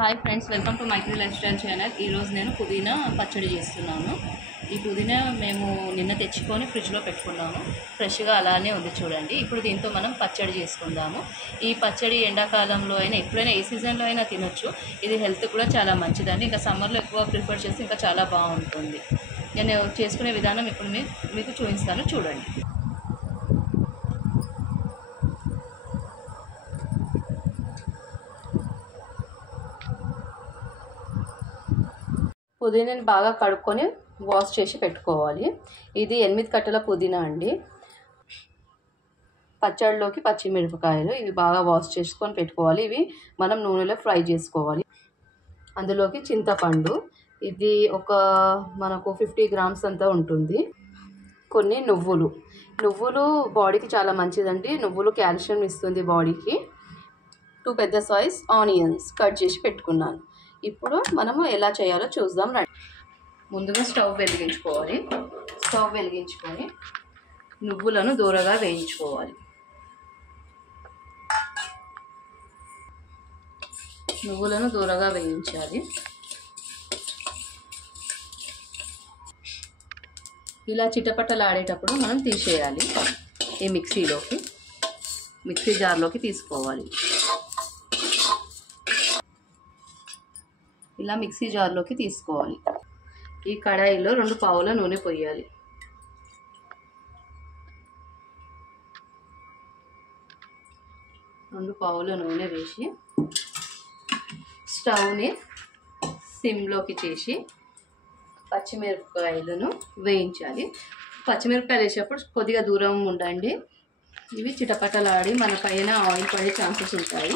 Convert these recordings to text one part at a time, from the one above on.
Hi friends, welcome to micro life style channel. ఈరోజు నేను పుదీనా పచ్చడి చేస్తున్నాను. ఈ పుదీనా మేము నిన్న తెచ్చుకొని ఫ్రిడ్జ్లో పెట్టుకున్నాము. ఫ్రెష్గా అలానే ఉంది చూడండి. ఇప్పుడు దీంతో మనం పచ్చడి చేసుకుందాము. ఈ పచ్చడి ఎండాకాలంలో అయినా ఎప్పుడైనా ఏ సీజన్లో అయినా తినొచ్చు. ఇది హెల్త్ కూడా చాలా మంచిదండి. ఇంకా సమ్మర్లో ఎక్కువ ప్రిఫర్ చేస్తే ఇంకా చాలా బాగుంటుంది. నేను చేసుకునే విధానం ఇప్పుడు మీకు చూపిస్తాను, చూడండి. పుదీనాని బాగా కడుక్కొని వాష్ చేసి పెట్టుకోవాలి. ఇది 8 కట్టల పుదీనా అండి. పచ్చడిలోకి పచ్చిమిరపకాయలు ఇవి బాగా వాష్ చేసుకొని పెట్టుకోవాలి. ఇవి మనం నూనెలో ఫ్రై చేసుకోవాలి. అందులోకి చింతపండు, ఇది మనకు 50 గ్రామ్స్ అంతా ఉంటుంది. కొన్ని నువ్వులు బాడీకి చాలా మంచిదండి. నువ్వులు కాల్షియం ఇస్తుంది బాడీకి. 2 పెద్ద సైజ్ ఆనియన్స్ కట్ చేసి పెట్టుకున్నాను. ఇప్పుడు మనము ఎలా చేయాలో చూద్దాం రండి. ముందుగా స్టవ్ వెలిగించుకొని నువ్వులను దూరగా వేయించుకోవాలి. నువ్వులను దూరగా వేయించాలి. ఇలా చిటపటలాడేటప్పుడు మనం తీసేయాలి. ఈ మిక్సీ జార్లోకి తీసుకోవాలి. ఇలా మిక్సీ జార్లోకి తీసుకోవాలి. ఈ కడాయిలో 2 పావుల నూనె పోయాలి. నూనె వేసి స్టవ్ని సిమ్లోకి చేసి పచ్చిమిరపకాయలను వేయించాలి. పచ్చిమిరపకాయలు వేసేటప్పుడు కొద్దిగా దూరం ఉండండి. ఇవి చిటపటలాడి మన పైన ఆయిల్ పడే ఛాన్సెస్ ఉంటాయి.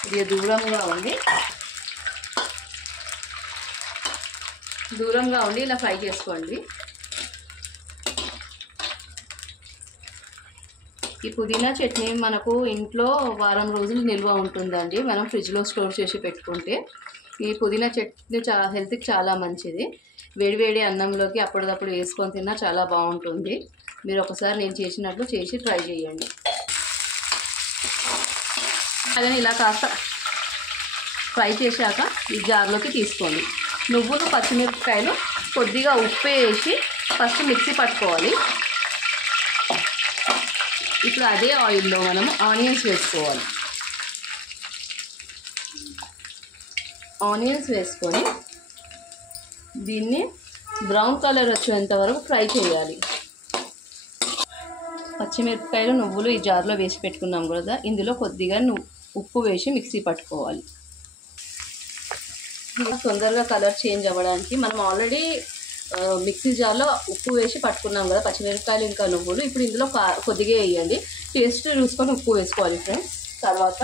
కొద్దిగా దూరంగా ఉండి ఇలా ఫ్రై చేసుకోండి. ఈ పుదీనా చట్నీ మనకు ఇంట్లో వారం రోజులు నిల్వ ఉంటుందండి. మనం ఫ్రిడ్జ్లో స్టోర్ చేసి పెట్టుకుంటే ఈ పుదీనా చట్నీ హెల్త్కి చాలా మంచిది. వేడివేడి అన్నంలోకి అప్పటికప్పుడు వేసుకొని తిన్నా చాలా బాగుంటుంది. మీరు ఒకసారి నేను చేసినట్లు చేసి ట్రై చేయండి. అలాగే ఇలా కాస్త ఫ్రై చేశాక ఈ జార్లోకి తీసుకోండి. నువ్వులు, పచ్చిమిరపకాయలు, కొద్దిగా ఉప్పు వేసి ఫస్ట్ మిక్సీ పట్టుకోవాలి. ఇప్పుడు అదే ఆయిల్లో మనము ఆనియన్స్ వేసుకోవాలి. ఆనియన్స్ వేసుకొని దీన్ని బ్రౌన్ కలర్ వచ్చేంత వరకు ఫ్రై చేయాలి. పచ్చిమిరపకాయలు, నువ్వులు ఈ జార్లో వేసి పెట్టుకున్నాం కదా, ఇందులో కొద్దిగా ఉప్పు వేసి మిక్సీ పట్టుకోవాలి. తొందరగా కలర్ చేంజ్ అవ్వడానికి మనం ఆల్రెడీ మిక్సీ జార్లో ఉప్పు వేసి పట్టుకున్నాం కదా, పచ్చిమిరపకాయలు ఇంకా నువ్వులు. ఇప్పుడు ఇందులో కొద్దిగా వేయండి. టేస్ట్ చూసుకొని ఉప్పు వేసుకోవాలి ఫ్రెండ్స్. తర్వాత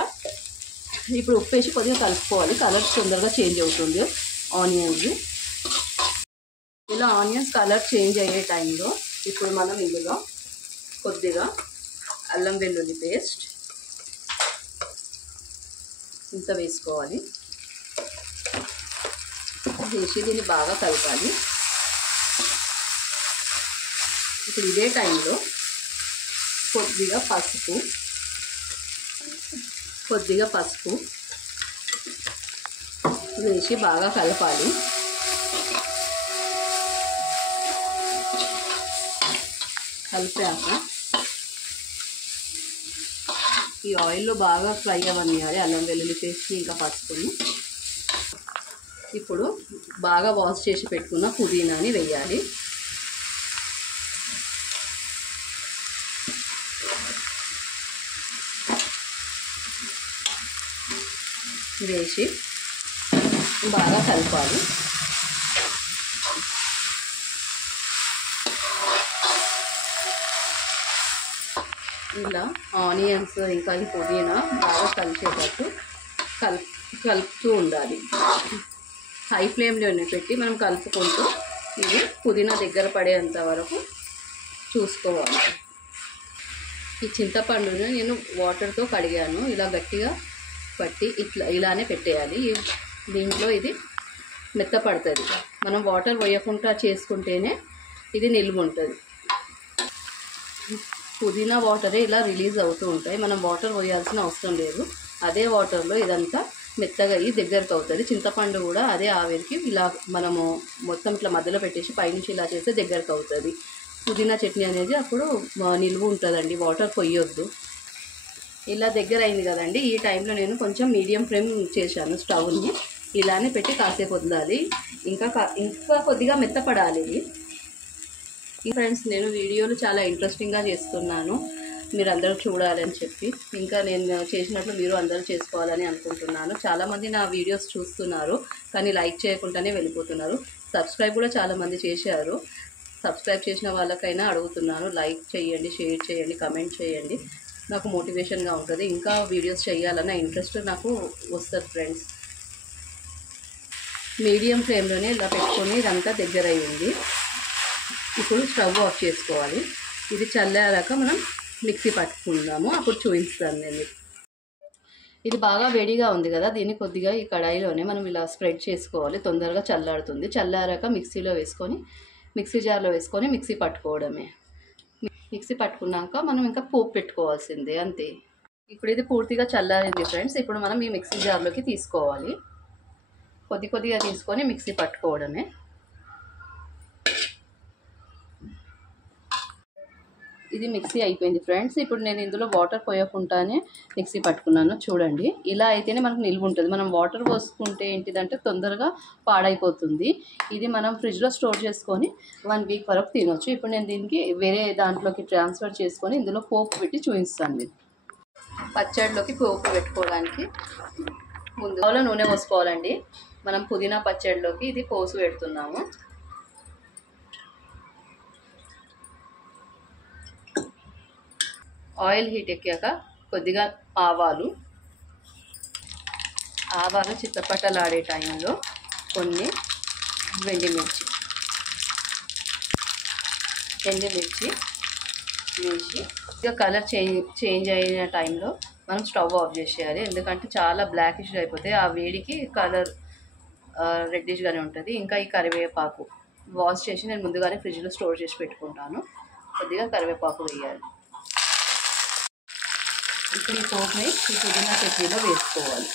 ఇప్పుడు ఉప్పు వేసి కొద్దిగా కలుపుకోవాలి. కలర్ తొందరగా చేంజ్ అవుతుంది ఆనియన్స్. ఇలా ఆనియన్స్ కలర్ చేంజ్ అయ్యే టైంలో ఇప్పుడు మనం ఇందులో కొద్దిగా అల్లం వెల్లుల్లి పేస్ట్ ఇంత వేసుకోవాలి. వేసి దీన్ని బాగా కలపాలి. ఇప్పుడు ఇదే టైంలో కొద్దిగా పసుపు వేసి బాగా కలపాలి. కలిపాక ఈ ఆయిల్లో బాగా ఫ్రై అవ్వనియాలి అల్లం వెల్లుల్లి పేస్ట్ ఇంకా పసుపుని. ఇప్పుడు బాగా వాష్ చేసి పెట్టుకున్న పుదీనాని వేయాలి. వేసి బాగా కలపాలి. ఇలా ఆనియన్స్ ఇంకా ఈ పుదీనా బాగా కలిసేటట్టు కలుపుతూ ఉండాలి. హై ఫ్లేమ్లోనే పెట్టి మనం కలుపుకుంటూ ఇది పుదీనా దగ్గర పడేంత వరకు చూసుకోవాలి. ఈ చింతపండుని నేను వాటర్తో కడిగాను. ఇలా గట్టిగా పట్టి ఇలానే పెట్టేయాలి. దీంట్లో ఇది మెత్తపడుతుంది. మనం వాటర్ పోయకుండా చేసుకుంటేనే ఇది నిల్వ ఉంటుంది. పుదీనా వాటరే ఇలా రిలీజ్ అవుతూ ఉంటాయి. మనం వాటర్ పోయాల్సిన అవసరం లేదు. అదే వాటర్లో ఇదంతా మెత్తగా అయ్యి దగ్గరకు అవుతుంది. చింతపండు కూడా అదే ఆవిరికి ఇలా మనము మొత్తం ఇట్లా మధ్యలో పెట్టేసి పైనుంచి ఇలా చేస్తే దగ్గరకు అవుతుంది. పుదీనా చట్నీ అనేది అప్పుడు నిల్వ ఉంటుందండి, వాటర్ పొయ్యొద్దు. ఇలా దగ్గర అయింది కదండి. ఈ టైంలో నేను కొంచెం మీడియం ఫ్లేమ్ చేశాను స్టవ్ని. ఇలానే పెట్టి కాసేపు వదలాలి. ఇంకా కొద్దిగా మెత్తపడాలి ఇది. ఫ్రెండ్స్, నేను వీడియోలు చాలా ఇంట్రెస్టింగ్గా చేస్తున్నాను, మీరు అందరూ చూడాలని చెప్పి. ఇంకా నేను చేసినట్లు మీరు అందరూ చేసుకోవాలని అనుకుంటున్నాను. చాలామంది నా వీడియోస్ చూస్తున్నారు కానీ లైక్ చేయకుండానే వెళ్ళిపోతున్నారు. సబ్స్క్రైబ్ కూడా చాలామంది చేశారు. సబ్స్క్రైబ్ చేసిన వాళ్ళకైనా అడుగుతున్నాను, లైక్ చేయండి, షేర్ చేయండి, కమెంట్ చేయండి. నాకు మోటివేషన్గా ఉంటుంది, ఇంకా వీడియోస్ చేయాలన్న ఇంట్రెస్ట్ నాకు వస్తుంది ఫ్రెండ్స్. మీడియం ఫ్లేమ్లోనే ఇలా పెట్టుకొని ఇదంతా దగ్గర అయ్యింది. ఇప్పుడు స్టవ్ ఆఫ్ చేసుకోవాలి. ఇది చల్లారాక మనం మిక్సీ పట్టుకుందాము, అప్పుడు చూపిస్తాను నేను. ఇది బాగా వేడిగా ఉంది కదా, దీన్ని కొద్దిగా ఈ కడాయిలోనే మనం ఇలా స్ప్రెడ్ చేసుకోవాలి, తొందరగా చల్లారుతుంది. చల్లారాక మిక్సీ జార్లో వేసుకొని మిక్సీ పట్టుకోవడమే. మిక్సీ పట్టుకున్నాక మనం ఇంకా పోపు పెట్టుకోవాల్సిందే, అంతే. ఇప్పుడు ఇది పూర్తిగా చల్లారింది ఫ్రెండ్స్. ఇప్పుడు మనం ఈ మిక్సీ జార్లోకి తీసుకోవాలి. కొద్దిగా తీసుకొని మిక్సీ పట్టుకోవడమే. ఇది మిక్సీ అయిపోయింది ఫ్రెండ్స్. ఇప్పుడు నేను ఇందులో వాటర్ పోయకుండానే మిక్సీ పట్టుకున్నాను, చూడండి. ఇలా అయితేనే మనకు నిల్వ ఉంటుంది. మనం వాటర్ పోసుకుంటే ఏంటిదంటే తొందరగా పాడైపోతుంది. ఇది మనం ఫ్రిడ్జ్లో స్టోర్ చేసుకొని 1 వీక్ వరకు తినొచ్చు. ఇప్పుడు నేను దీనికి వేరే దాంట్లోకి ట్రాన్స్ఫర్ చేసుకొని ఇందులో పోపు పెట్టి చూపిస్తాను. పచ్చడిలోకి పోపు పెట్టుకోవడానికి ముందుగా నూనె పోసుకోవాలండి. మనం పుదీనా పచ్చడిలోకి ఇది పోసు పెడుతున్నాము. ఆయిల్ హీట్ ఎక్కాక కొద్దిగా ఆవాలు చిత్తపట్టలాడే టైంలో కొన్ని ఎండుమిర్చి వేసి ఇక కలర్ చేంజ్ అయిన టైంలో మనం స్టవ్ ఆఫ్ చేసేయాలి. ఎందుకంటే చాలా బ్లాకిష్గా అయిపోతాయి, ఆ వేడికి కలర్ రెడ్డిష్గానే ఉంటుంది. ఇంకా ఈ కరివేపాకు వాష్ చేసి నేను ముందుగానే ఫ్రిడ్జ్లో స్టోర్ చేసి పెట్టుకుంటాను. కొద్దిగా కరివేపాకు వేయాలి. ఇప్పుడు ఈ పోపుని ఈ పుదీనా చట్నీలో వేసుకోవాలి.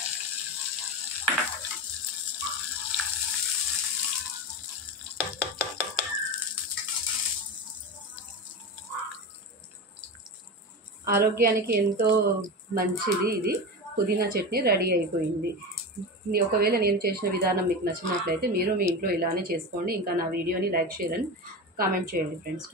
ఆరోగ్యానికి ఎంతో మంచిది. ఇది పుదీనా చట్నీ రెడీ అయిపోయింది. ఒకవేళ నేను చేసిన విధానం మీకు నచ్చినట్లయితే మీరు మీ ఇంట్లో ఇలానే చేసుకోండి. ఇంకా నా వీడియోని లైక్, షేర్ అండ్ కామెంట్ చేయండి ఫ్రెండ్స్.